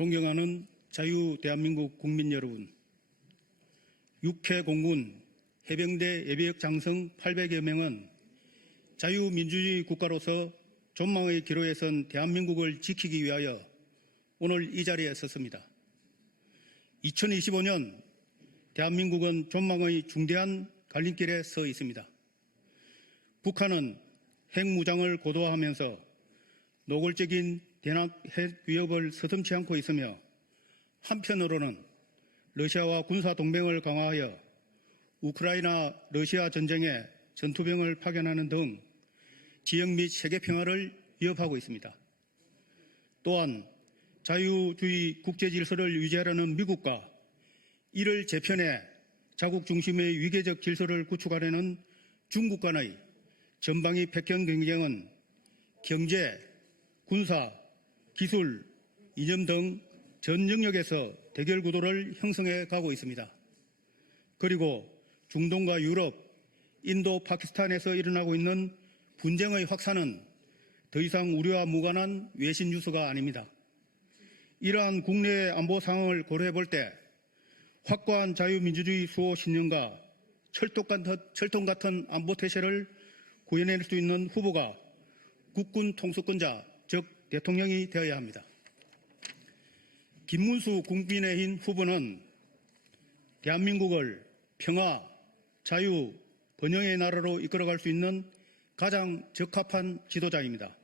존경하는 자유 대한민국 국민 여러분, 육해 공군 해병대 예비역 장성 800여 명은 자유민주주의 국가로서 존망의 기로에 선 대한민국을 지키기 위하여 오늘 이 자리에 섰습니다. 2025년 대한민국은 존망의 중대한 갈림길에 서 있습니다. 북한은 핵무장을 고도화하면서 노골적인 대남 핵 위협을 서슴지 않고 있으며 한편으로는 러시아와 군사 동맹을 강화하여 우크라이나 러시아 전쟁에 전투병을 파견하는 등 지역 및 세계 평화를 위협하고 있습니다. 또한 자유주의 국제 질서를 유지하려는 미국과 이를 재편해 자국 중심의 위계적 질서를 구축하려는 중국 간의 전방위 백현 경쟁은 경제, 군사, 기술, 이념 등 전 영역에서 대결 구도를 형성해 가고 있습니다. 그리고 중동과 유럽, 인도, 파키스탄에서 일어나고 있는 분쟁의 확산은 더 이상 우리와 무관한 외신 뉴스가 아닙니다. 이러한 국내의 안보 상황을 고려해 볼 때 확고한 자유민주주의 수호 신념과 철통 같은 안보 태세를 구현해낼 수 있는 후보가 국군 통수권자, 즉 대통령이 되어야 합니다. 김문수 국민의힘 후보는 대한민국을 평화, 자유, 번영의 나라로 이끌어갈 수 있는 가장 적합한 지도자입니다.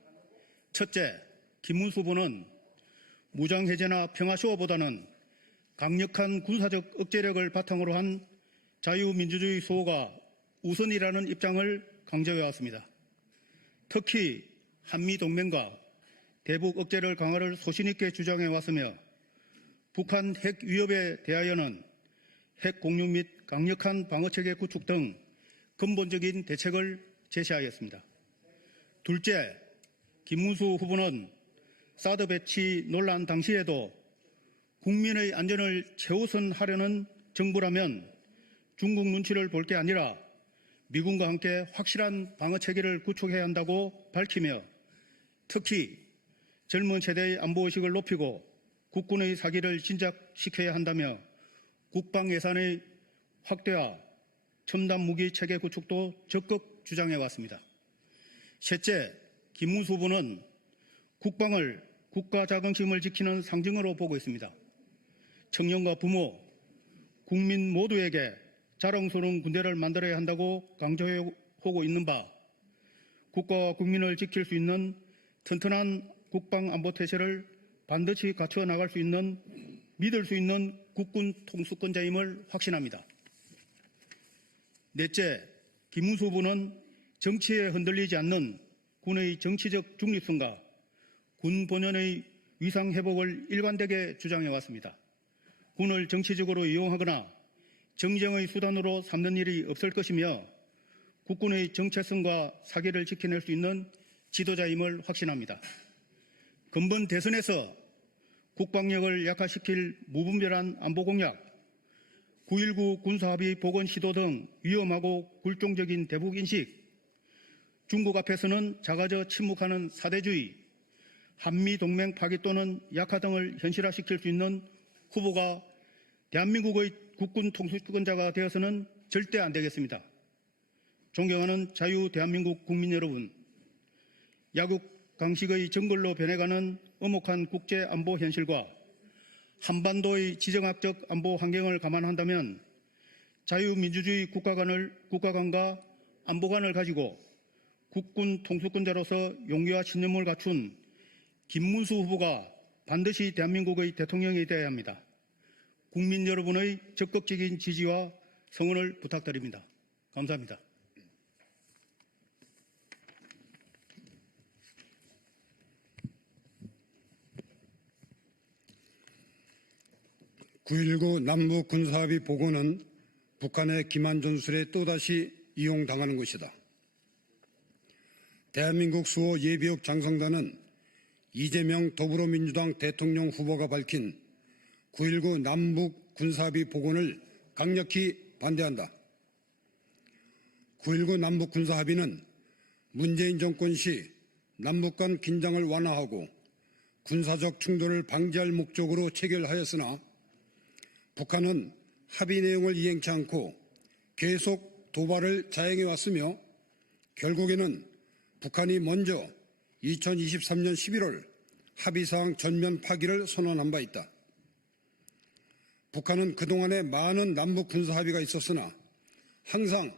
첫째, 김문수 후보는 무장해제나 평화쇼보다는 강력한 군사적 억제력을 바탕으로 한 자유민주주의 수호가 우선이라는 입장을 강조해왔습니다. 특히 한미동맹과 대북 억제를 강화를 소신있게 주장해 왔으며 북한 핵 위협에 대하여는 핵 공유 및 강력한 방어체계 구축 등 근본적인 대책을 제시하였습니다. 둘째, 김문수 후보는 사드 배치 논란 당시에도 국민의 안전을 최우선하려는 정부라면 중국 눈치를 볼 게 아니라 미군과 함께 확실한 방어 체계를 구축해야 한다고 밝히며 특히 젊은 세대의 안보 의식을 높이고 국군의 사기를 진작시켜야 한다며 국방 예산의 확대와 첨단 무기 체계 구축도 적극 주장해 왔습니다. 셋째, 김문수 후보는 국방을 국가 자긍심을 지키는 상징으로 보고 있습니다. 청년과 부모, 국민 모두에게 자랑스러운 군대를 만들어야 한다고 강조해 오고 있는 바 국가와 국민을 지킬 수 있는 튼튼한 국방 안보 태세를 반드시 갖춰 나갈 수 있는 믿을 수 있는 국군 통수권자임을 확신합니다. 넷째, 김문수 후보는 정치에 흔들리지 않는 군의 정치적 중립성과 군 본연의 위상 회복을 일관되게 주장해 왔습니다. 군을 정치적으로 이용하거나 정쟁의 수단으로 삼는 일이 없을 것이며 국군의 정체성과 사기를 지켜낼 수 있는 지도자임을 확신합니다. 근본 대선에서 국방력을 약화시킬 무분별한 안보 공약, 9.19 군사합의 복원 시도 등 위험하고 굴종적인 대북 인식, 중국 앞에서는 작아져 침묵하는 사대주의, 한미 동맹 파기 또는 약화 등을 현실화시킬 수 있는 후보가 대한민국의 국군 통수권자가 되어서는 절대 안 되겠습니다. 존경하는 자유 대한민국 국민 여러분, 야국 강식의 정글로 변해가는 엄혹한 국제 안보 현실과 한반도의 지정학적 안보 환경을 감안한다면 자유민주주의 국가 간을, 국가 간과 안보 관을 가지고 국군 통수권자로서 용기와 신념을 갖춘 김문수 후보가 반드시 대한민국의 대통령이 되어야 합니다. 국민 여러분의 적극적인 지지와 성원을 부탁드립니다. 감사합니다. 9.19 남북 군사합의 복원은 북한의 기만 전술에 또다시 이용당하는 것이다. 대한민국 수호 예비역 장성단은 이재명 더불어민주당 대통령 후보가 밝힌 9.19 남북 군사합의 복원을 강력히 반대한다. 9.19 남북 군사합의는 문재인 정권 시 남북 간 긴장을 완화하고 군사적 충돌을 방지할 목적으로 체결하였으나 북한은 합의 내용을 이행치 않고 계속 도발을 자행해 왔으며 결국에는 북한이 먼저 2023년 11월 합의사항 전면 파기를 선언한 바 있다. 북한은 그동안에 많은 남북 군사 합의가 있었으나 항상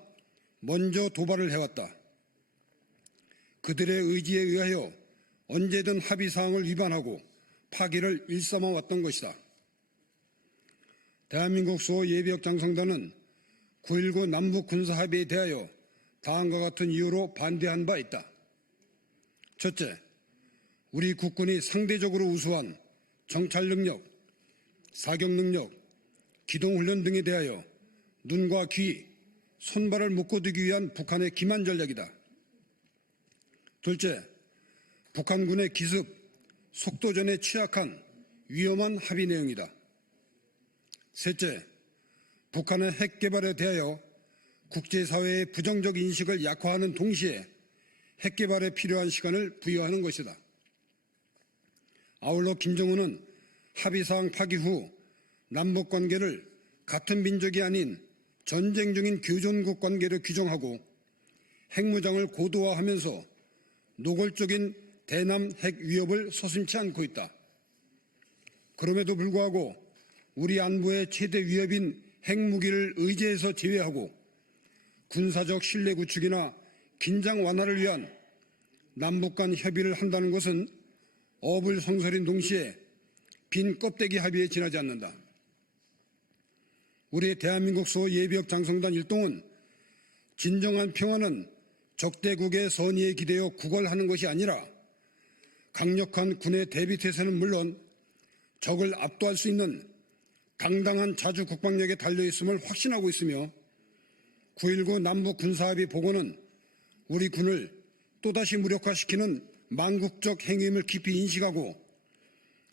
먼저 도발을 해왔다. 그들의 의지에 의하여 언제든 합의사항을 위반하고 파기를 일삼아 왔던 것이다. 대한민국 수호 예비역 장성단은 9.19 남북 군사 합의에 대하여 다음과 같은 이유로 반대한 바 있다. 첫째, 우리 국군이 상대적으로 우수한 정찰 능력, 사격 능력, 기동 훈련 등에 대하여 눈과 귀, 손발을 묶어두기 위한 북한의 기만 전략이다. 둘째, 북한군의 기습, 속도전에 취약한 위험한 합의 내용이다. 셋째, 북한의 핵 개발에 대하여 국제사회의 부정적 인식을 약화하는 동시에 핵 개발에 필요한 시간을 부여하는 것이다. 아울러 김정은은 합의사항 파기 후 남북 관계를 같은 민족이 아닌 전쟁 중인 교전국 관계로 규정하고 핵무장을 고도화하면서 노골적인 대남 핵 위협을 서슴지 않고 있다. 그럼에도 불구하고 우리 안보의 최대 위협인 핵무기를 의제해서 제외하고 군사적 신뢰 구축이나 긴장 완화를 위한 남북 간 협의를 한다는 것은 어불성설인 동시에 빈 껍데기 합의에 지나지 않는다. 우리 대한민국 소 예비역 장성단 일동은 진정한 평화는 적대국의 선의에 기대어 구걸하는 것이 아니라 강력한 군의 대비태세는 물론 적을 압도할 수 있는 당당한 자주 국방력에 달려 있음을 확신하고 있으며 9.19 남북 군사합의 보고는 우리 군을 또다시 무력화시키는 망국적 행위임을 깊이 인식하고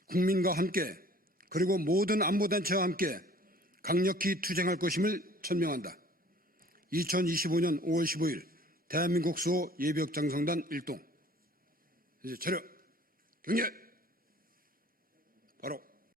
국민과 함께 그리고 모든 안보단체와 함께 강력히 투쟁할 것임을 천명한다. 2025년 5월 15일 대한민국 수호 예비역 장성단 일동. 이제 차렷. 경례